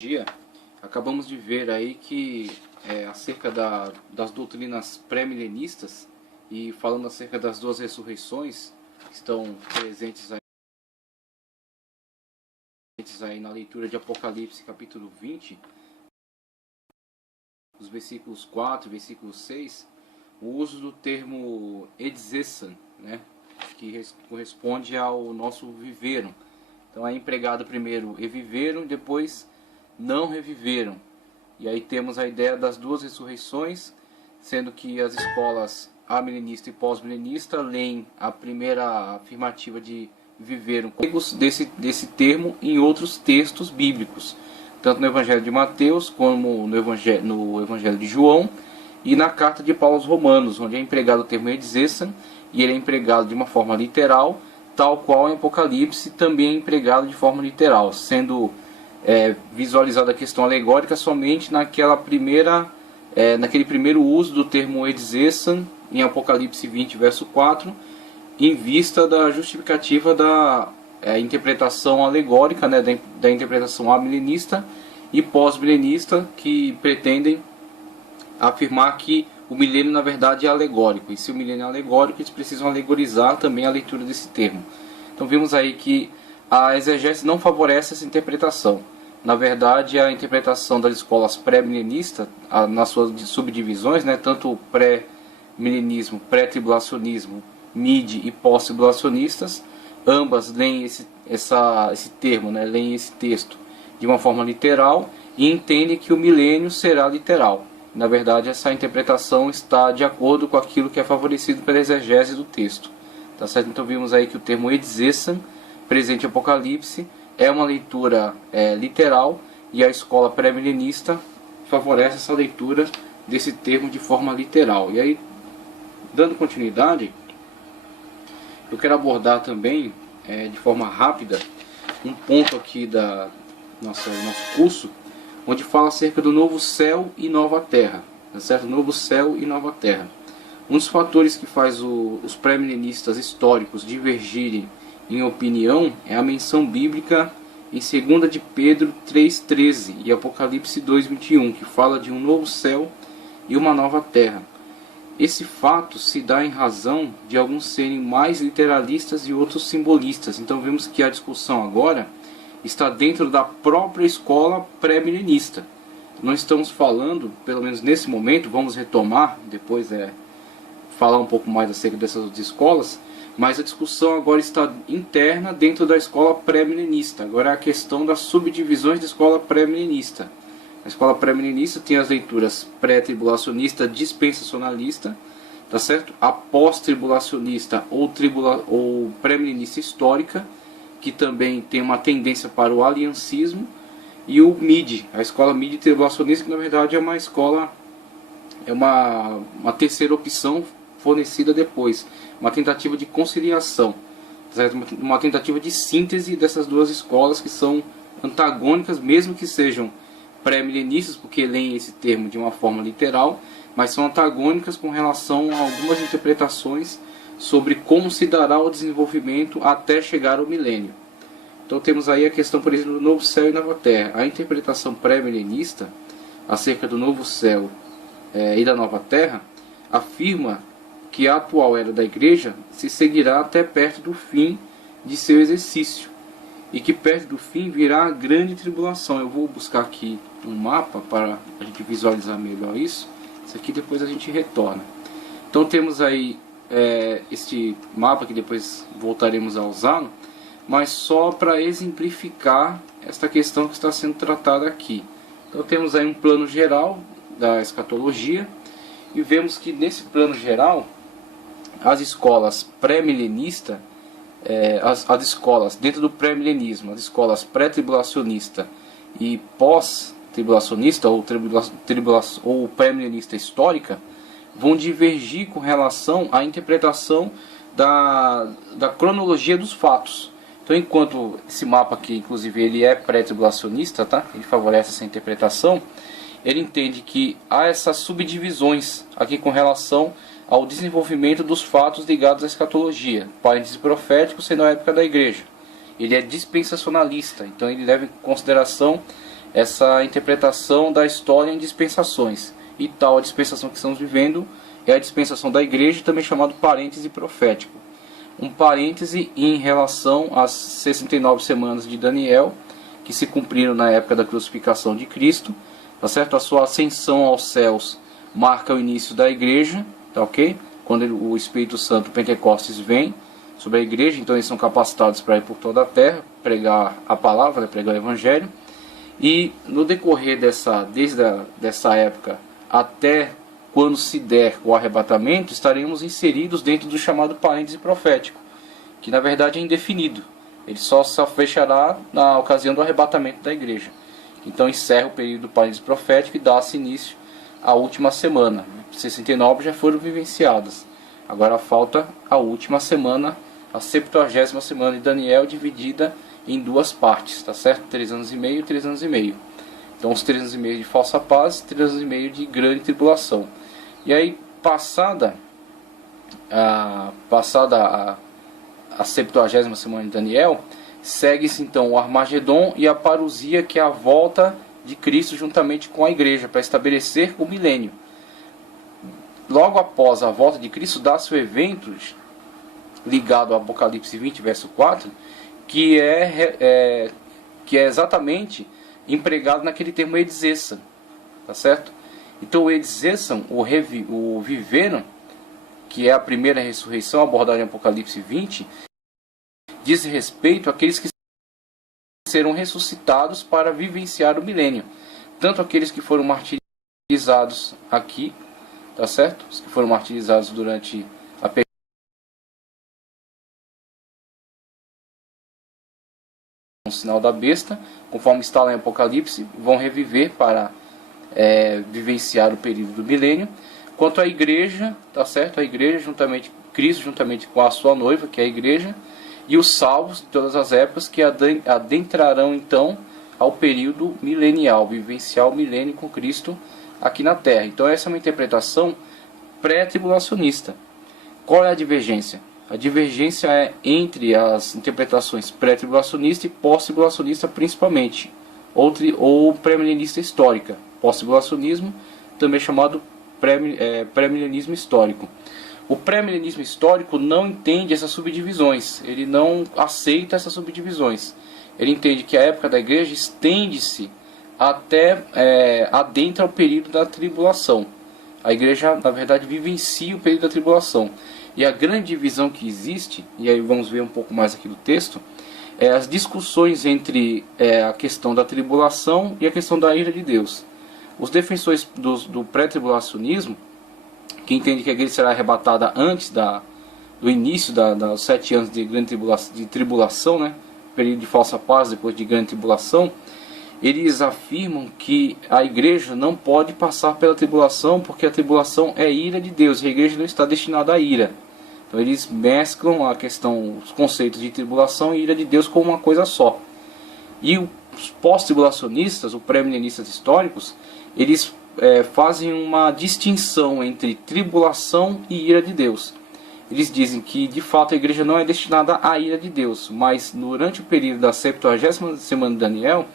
Dia, acabamos de ver aí que acerca das doutrinas pré-milenistas e falando acerca das duas ressurreições que estão presentes aí na leitura de Apocalipse capítulo 20, os versículos 4 e versículo 6, o uso do termo edzisan, né, que corresponde ao nosso viveram. Então é empregado primeiro e viveram, depois não reviveram. E aí temos a ideia das duas ressurreições, sendo que as escolas amilenista e pós-milenista leem a primeira afirmativa de viveram desse termo em outros textos bíblicos, tanto no Evangelho de Mateus como no Evangelho de João e na carta de Paulo aos Romanos, onde é empregado o termo edzisan e ele é empregado de uma forma literal, tal qual em Apocalipse também é empregado de forma literal, sendo visualizada a questão alegórica somente naquele primeiro uso do termo edzisan em Apocalipse 20, verso 4, em vista da justificativa da interpretação alegórica, né, da interpretação amilenista e pós-milenista, que pretendem afirmar que o milênio na verdade é alegórico, e se o milênio é alegórico, eles precisam alegorizar também a leitura desse termo. Então vimos aí que a exegese não favorece essa interpretação. Na verdade, a interpretação das escolas pré-milenistas, nas suas subdivisões, né, tanto pré-milenismo, pré-tribulacionismo, mid e pós-tribulacionistas, ambas leem esse termo, né, leem esse texto de uma forma literal e entendem que o milênio será literal. Na verdade, essa interpretação está de acordo com aquilo que é favorecido pela exegese do texto. Tá certo? Então vimos aí que o termo edzisan, presente em Apocalipse, é uma leitura literal, e a escola pré-milenista favorece essa leitura desse termo de forma literal. E aí, dando continuidade, eu quero abordar também, de forma rápida, um ponto aqui do nosso curso, onde fala acerca do novo céu e nova terra. Tá certo? Novo céu e nova terra. Um dos fatores que faz os pré-milenistas históricos divergirem em opinião é a menção bíblica em 2 de Pedro 3,13 e Apocalipse 2,21, que fala de um novo céu e uma nova terra. Esse fato se dá em razão de alguns serem mais literalistas e outros simbolistas. Então vemos que a discussão agora está dentro da própria escola pré-milenista. Não estamos falando, pelo menos nesse momento, vamos retomar, depois falar um pouco mais acerca dessas outras escolas, mas a discussão agora está interna dentro da escola pré-milenista. Agora é a questão das subdivisões da escola pré-milenista. A escola pré-milenista tem as leituras pré-tribulacionista, dispensacionalista, tá certo? A pós-tribulacionista ou pré-milenista histórica, que também tem uma tendência para o aliancismo, e o MID, a escola MID tribulacionista, que na verdade é uma escola, uma terceira opção fornecida depois, uma tentativa de conciliação, certo? Uma tentativa de síntese dessas duas escolas que são antagônicas, mesmo que sejam pré-milenistas, porque leem esse termo de uma forma literal, mas são antagônicas com relação a algumas interpretações sobre como se dará o desenvolvimento até chegar ao milênio. Então temos aí a questão, por exemplo, do novo céu e nova terra. A interpretação pré-milenista acerca do novo céu e da nova terra afirma que a atual era da igreja se seguirá até perto do fim de seu exercício, e que perto do fim virá a grande tribulação. Eu vou buscar aqui um mapa para a gente visualizar melhor isso. Isso aqui depois a gente retorna. Então temos aí este mapa, que depois voltaremos a usá-lo, mas só para exemplificar esta questão que está sendo tratada aqui. Então temos aí um plano geral da escatologia, e vemos que nesse plano geral as escolas pré-milenista, as escolas dentro do pré-milenismo, as escolas pré-tribulacionista e pós-tribulacionista ou pré-milenista histórica, vão divergir com relação à interpretação da cronologia dos fatos. Então, enquanto esse mapa aqui, inclusive, ele é pré-tribulacionista, tá? Ele favorece essa interpretação. Ele entende que há essas subdivisões aqui com relação ao desenvolvimento dos fatos ligados à escatologia. Parênteses profético sendo a época da igreja. Ele é dispensacionalista, então ele leva em consideração essa interpretação da história em dispensações. E tal a dispensação que estamos vivendo é a dispensação da igreja, também chamado parêntese profético. Um parêntese em relação às 69 semanas de Daniel, que se cumpriram na época da crucificação de Cristo, tá certo? A sua ascensão aos céus marca o início da igreja, tá ok? Quando o Espírito Santo, Pentecostes, vem sobre a igreja, então eles são capacitados para ir por toda a terra, pregar a palavra, né? Pregar o evangelho. E no decorrer dessa época até quando se der o arrebatamento, estaremos inseridos dentro do chamado parêntese profético, que na verdade é indefinido. Ele só se fechará na ocasião do arrebatamento da igreja. Então encerra o período do parêntese profético e dá-se início à última semana. 69 já foram vivenciadas. Agora falta a última semana, a 70ª semana de Daniel, dividida em duas partes, tá certo? 3 anos e meio e 3 anos e meio. Então os 3 anos e meio de falsa paz, 3 anos e meio de grande tribulação. E aí, passada a 70ª semana de Daniel, segue-se então o Armagedon e a parousia, que é a volta de Cristo juntamente com a igreja, para estabelecer o milênio. Logo após a volta de Cristo, dá-se o evento ligado ao Apocalipse 20, verso 4, que é exatamente empregado naquele termo Eidzesan, tá certo? Então o Eidzesan, o viveram, que é a primeira ressurreição abordada em Apocalipse 20, diz respeito àqueles que serão ressuscitados para vivenciar o milênio, tanto aqueles que foram martirizados aqui, tá certo? Os que foram martirizados durante a um sinal da besta, conforme está lá em Apocalipse, vão reviver para vivenciar o período do milênio. Quanto à igreja, tá certo? A igreja, juntamente Cristo, juntamente com a sua noiva, que é a igreja, e os salvos de todas as épocas, que adentrarão então ao período milenial, vivenciar o milênio com Cristo aqui na Terra. Então essa é uma interpretação pré-tribulacionista. Qual é a divergência? A divergência é entre as interpretações pré-tribulacionista e pós-tribulacionista, principalmente, ou pré-milenista histórica. Pós-tribulacionismo, também chamado pré-milenismo histórico. O pré-milenismo histórico não entende essas subdivisões, ele não aceita essas subdivisões. Ele entende que a época da igreja estende-se até adentra o período da tribulação. A igreja, na verdade, vivencia o período da tribulação. E a grande divisão que existe, e aí vamos ver um pouco mais aqui do texto, é as discussões entre a questão da tribulação e a questão da ira de Deus. Os defensores do pré-tribulacionismo, que entendem que a igreja será arrebatada antes do início dos 7 anos de grande tribulação, né? Período de falsa paz depois de grande tribulação, eles afirmam que a igreja não pode passar pela tribulação, porque a tribulação é ira de Deus, e a igreja não está destinada à ira. Então eles mesclam os conceitos de tribulação e ira de Deus como uma coisa só. E os pós-tribulacionistas, os pré-milenistas históricos, eles fazem uma distinção entre tribulação e ira de Deus. Eles dizem que de fato a igreja não é destinada à ira de Deus, mas durante o período da 70ª semana de Daniel,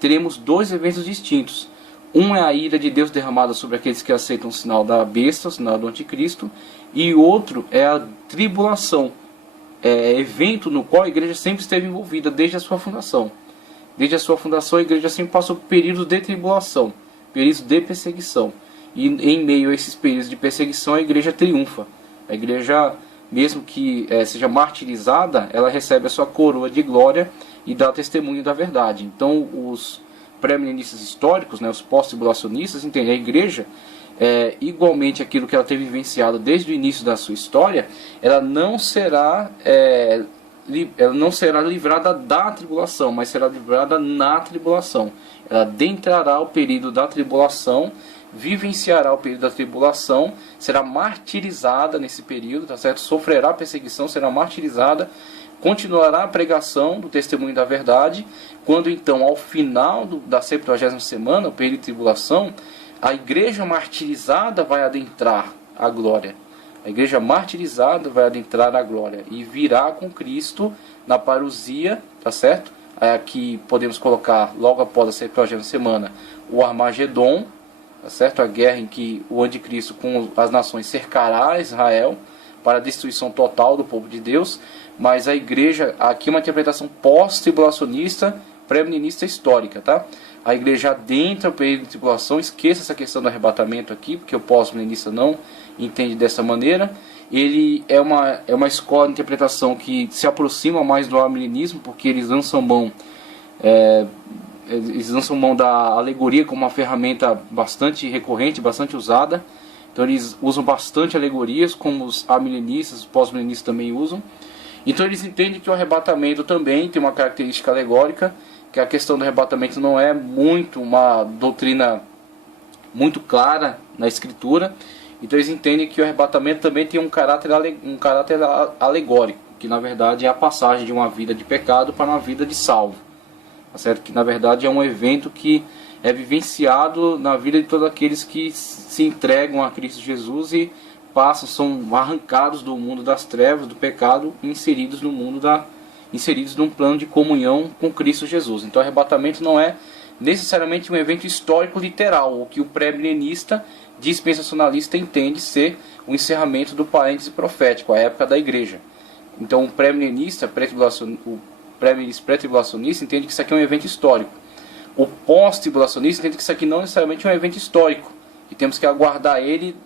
teremos dois eventos distintos. Um é a ira de Deus derramada sobre aqueles que aceitam o sinal da besta, o sinal do anticristo, e outro é a tribulação, evento no qual a igreja sempre esteve envolvida desde a sua fundação. Desde a sua fundação a igreja sempre passou por períodos de tribulação, períodos de perseguição. E em meio a esses períodos de perseguição a igreja triunfa. A igreja, mesmo que seja martirizada, ela recebe a sua coroa de glória e dá testemunho da verdade. Então os pré-milenistas históricos, né, os pós-tribulacionistas, entendem a igreja igualmente aquilo que ela teve vivenciado desde o início da sua história, ela não será livrada da tribulação, mas será livrada na tribulação. Ela adentrará o período da tribulação, vivenciará o período da tribulação, será martirizada nesse período, tá certo? Sofrerá perseguição, será martirizada, continuará a pregação do testemunho da verdade. Quando então, ao final da 70ª semana, o período de tribulação, a igreja martirizada vai adentrar a glória. A igreja martirizada vai adentrar a glória e virá com Cristo na parousia, tá certo? Aqui podemos colocar, logo após a 70ª semana, o Armagedon, tá certo? A guerra em que o anticristo com as nações cercará Israel para a destruição total do povo de Deus. Mas a igreja, aqui uma interpretação pós-tribulacionista, pré-milenista histórica, tá? A igreja adentra o período de tribulação, esqueça essa questão do arrebatamento aqui, porque o pós-milenista não entende dessa maneira. Ele é uma escola de interpretação que se aproxima mais do amilenismo, porque eles lançam mão da alegoria como uma ferramenta bastante recorrente, bastante usada. Então eles usam bastante alegorias, como os amilenistas, os pós-milenistas também usam. Então eles entendem que o arrebatamento também tem uma característica alegórica, que a questão do arrebatamento não é muito uma doutrina muito clara na escritura. Então eles entendem que o arrebatamento também tem um caráter alegórico, que na verdade é a passagem de uma vida de pecado para uma vida de salvo, tá certo? Que na verdade é um evento que é vivenciado na vida de todos aqueles que se entregam a Cristo Jesus e são arrancados do mundo das trevas, do pecado, e inseridos num plano de comunhão com Cristo Jesus. Então o arrebatamento não é necessariamente um evento histórico literal, o que o pré-milenista dispensacionalista entende ser o encerramento do parêntese profético, a época da igreja. Então o pré-milenista, o pré-tribulacionista entende que isso aqui é um evento histórico. O pós-tribulacionista entende que isso aqui não necessariamente é um evento histórico, que temos que aguardar ele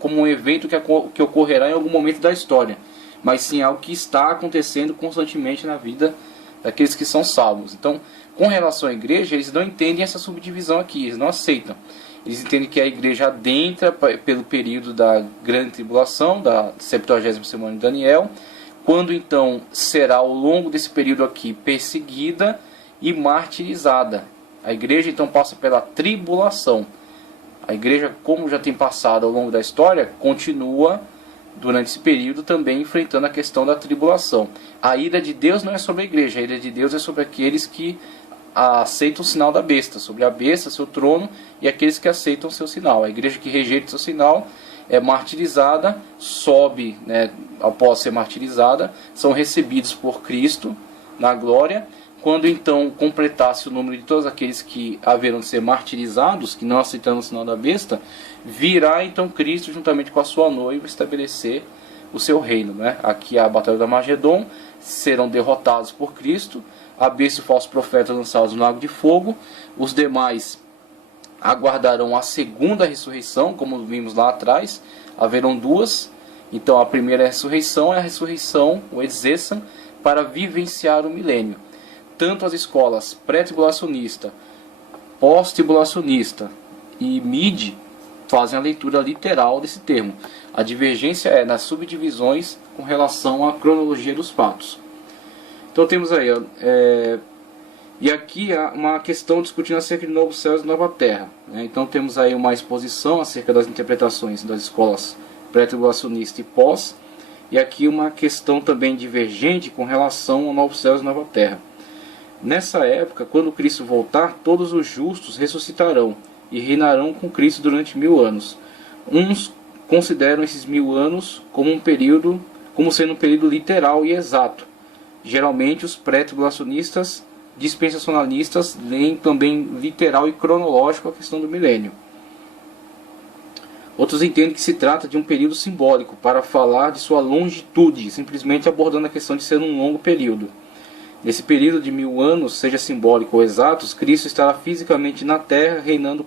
como um evento que ocorrerá em algum momento da história, mas sim algo que está acontecendo constantemente na vida daqueles que são salvos. Então, com relação à igreja, eles não entendem essa subdivisão aqui, eles não aceitam. Eles entendem que a igreja adentra pelo período da grande tribulação, da 70ª semana de Daniel, quando então será ao longo desse período aqui perseguida e martirizada. A igreja então passa pela tribulação. A igreja, como já tem passado ao longo da história, continua durante esse período também enfrentando a questão da tribulação. A ira de Deus não é sobre a igreja, a ira de Deus é sobre aqueles que aceitam o sinal da besta, sobre a besta, seu trono, e aqueles que aceitam seu sinal. A igreja que rejeita seu sinal é martirizada, sobe, após ser martirizada, são recebidos por Cristo na glória. Quando então completasse o número de todos aqueles que haverão de ser martirizados, que não aceitaram o sinal da besta, virá então Cristo juntamente com a sua noiva estabelecer o seu reino. Aqui a batalha do Armagedon, serão derrotados por Cristo, a besta e o falso profeta lançados no lago de fogo, os demais aguardarão a segunda ressurreição, como vimos lá atrás, haverão duas. Então a primeira ressurreição é a ressurreição, o Exesan, para vivenciar o milênio. Tanto as escolas pré-tribulacionista, pós-tribulacionista e mid fazem a leitura literal desse termo. A divergência é nas subdivisões com relação à cronologia dos fatos. Então temos aí, e aqui há uma questão discutindo acerca de novos céus e nova terra. Então temos aí uma exposição acerca das interpretações das escolas pré-tribulacionista e pós, e aqui uma questão também divergente com relação ao novos céus e nova terra. Nessa época, quando Cristo voltar, todos os justos ressuscitarão e reinarão com Cristo durante 1000 anos. Uns consideram esses 1000 anos como sendo um período literal e exato. Geralmente os pré-tribulacionistas dispensacionalistas leem também literal e cronológico a questão do milênio. Outros entendem que se trata de um período simbólico para falar de sua longitude, simplesmente abordando a questão de ser um longo período. Nesse período de 1000 anos, seja simbólico ou exatos, Cristo estará fisicamente na terra, reinando